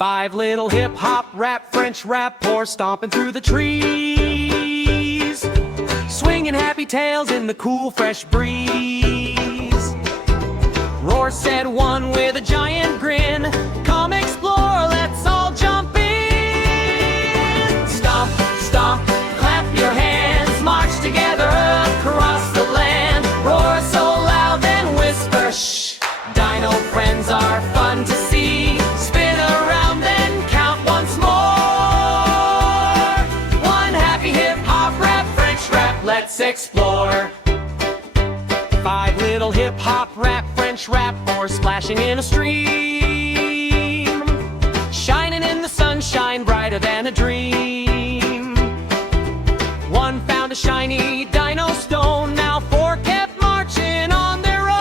Five little hip-hop, rap, French rap, horse stomping through the trees, swinging happy tails in the cool, fresh breeze. Roar said one with a giant grin, "Come explore, let's all jump in." Stomp, stomp, clap your hands, march together across the land. Roar so loud, then whisper, "Shh." Dino friends are fun to see. Spin around, then count once more. One happy hip-hop, rap, French rap, let's explore. Five little hip-hop, rap, French rap, or splashing in a stream, shining in the sunshine, brighter than a dream. One found a shiny dino stone, now four kept marching on their own.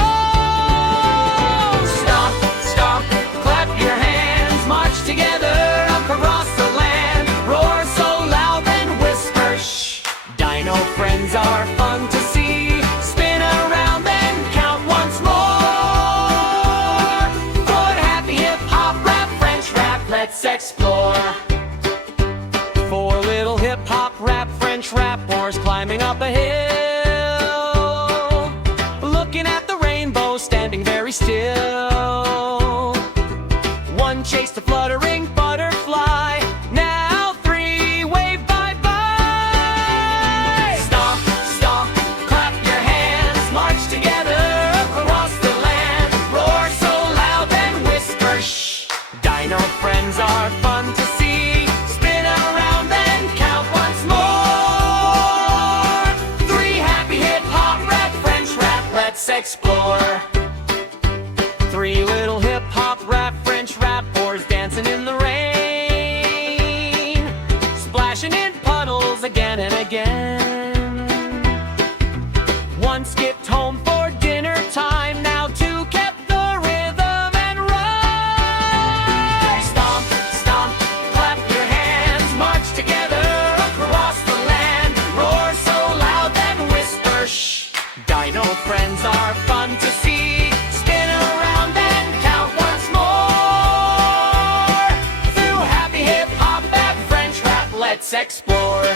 Stomp, stomp, clap your hands, march together across the land. Roar so loud, then whisper, "Shh." Dino friends are fun to see. Spin around, then count once more. Good happy hip-hop, rap, French rap, let's explore. Four little hip-hop, rap, French rap, horse climbing up a hill, looking at the rainbow, standing very still. One chased a fluttering butterfly, now three wave bye-bye. Stomp, stomp, clap your hands, march together across the land. Roar so loud, then whisper, "Shh." Dino friends are fun to see. Spin around, then count once more. Three happy hip-hop, rap, French rap, let's explore. Three little hip-hop, rap, French rap, boys dancing in the rain, splashing in puddles again and again. One skipped home for dinner time, now two kept the rhythm and rhyme. Stomp, stomp, clap your hands, march together across the land. Roar so loud, then whisper, "Shh." Dino friends are fun to see. Spin around, then count once more. Through happy hip-hop, rap, French rap, let's explore.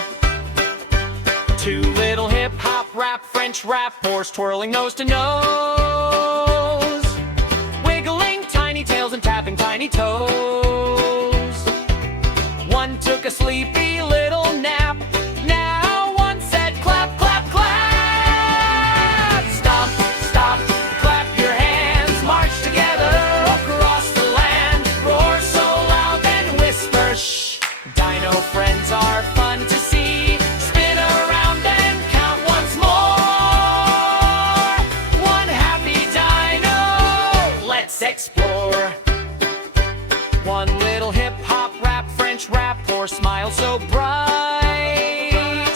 Two little hip-hop, rap, French rap, horse twirling nose to nose, wiggling tiny tails and tapping tiny toes. One took a sleepy little nap, now one said clap, clap, clap. Stomp, stomp, clap your hands, march together across the land. Roar so loud, then whisper, "Shh." Dino friends are fun to see. Spin around and count once more. One happy dino, let's explore. One little hip-hop, rap, French rap, horse smile so bright,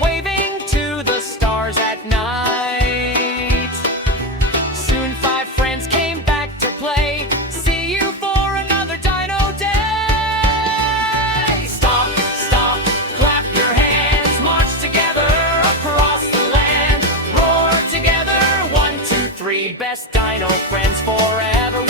waving to the stars at night. Soon five friends came back to play. See you for another dino day. Stomp, stomp, clap your hands, march together across the land. Roar together, 1, 2, 3, best dino friends forever.